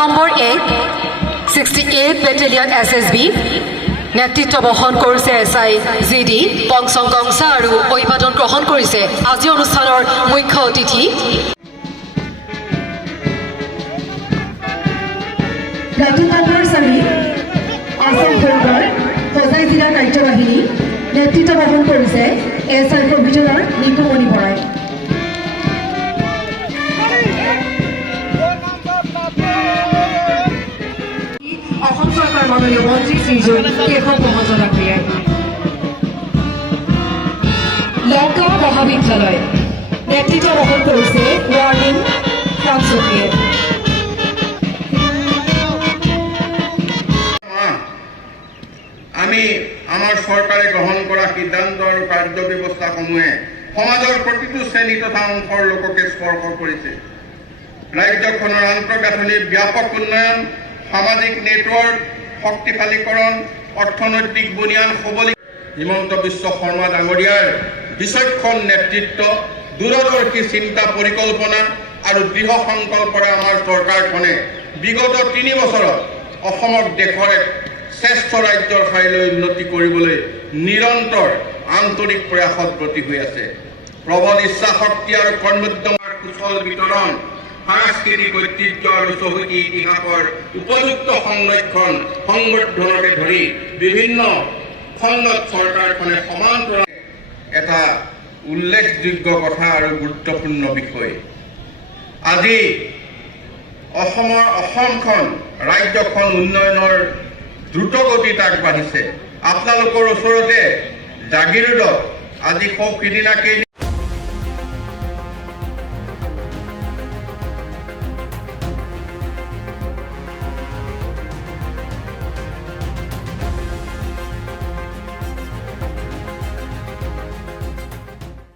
number 1 68 battalion SSB নেতৃত্ব বহন কৰিছে SI GD পংচং কংসা আৰু অভিবাদন গ্ৰহণ কৰিছে আজি অনুষ্ঠানৰ মুখ্য অতিথি প্লাটুন নম্বৰ 4 আসাম ফৌজৰ সজাই জিলা কাৰ্যবাহিনী নেতৃত্ব বহন কৰিছে SI কম্পিউটাৰৰ নিকুমণি বৰাই অসম চৰকাৰ মাননীয় মন্ত্ৰী শ্ৰীযুত কেশৱ মহাজন আগবঢ়ায় লংকা মহাবিদ্যালয় নেতৃত্ব বহন কৰিছে ৱাৰ্ণিং ফ্ৰান্সিয়ে আমি আমাৰ চৰকাৰে গ্ৰহণ কৰা সিদ্ধান্ত আৰু কাৰ্যব্যৱস্থাসমূহে সমাজৰ প্ৰতিটো শ্ৰেণী তথা অংশৰ লোককে স্পৰ্শ কৰিছে ৰাজ্যখনৰ আন্তঃগাঁথনিৰ ব্যাপক উন্নয়ন সামাজিক নেটৱৰ্ক শক্তিশালীকৰণ অৰ্থনৈতিক বুনিয়াদ সবলীকৰণ হিমন্ত বিশ্ব শৰ্মা ডাঙৰীয়াৰ বিচক্ষণ নেতৃত্ব দূৰদৰ্শী চিন্তা পৰিকল্পনা আৰু দৃঢ় সংকল্পৰে আমাৰ চৰকাৰখনে বিগত 3 বছৰত অসমক দেশৰ এক শ্ৰেষ্ঠ ৰাজ্যৰ ঠাইলৈ উন্নতি কৰিবলৈ নিৰন্তৰ আন্তৰিক প্ৰয়াসত ব্ৰতী হৈ আছে প্ৰবল ইচ্ছা শক্তি আৰু কৰ্মোদ্যমৰ কুশল বিতৰণ সাংস্কৃতিক ঐতিহ্য আৰু চহকী ইতিহাসৰ উপযুক্ত সংৰক্ষণ সংবৰ্ধনকে ধৰি বিভিন্ন খণ্ডত চৰকাৰখনে সমান্তৰাল এটা উল্লেখযোগ্য কথা আৰু গুৰুত্বপূৰ্ণ বিষয় আজি অসমখন ৰাজ্যখন উন্নয়নৰ দ্ৰুতগতিত আগবাঢ়িছে আপোনালোকৰ ওচৰতে জাগিৰোডত আজি সিদিনাকেই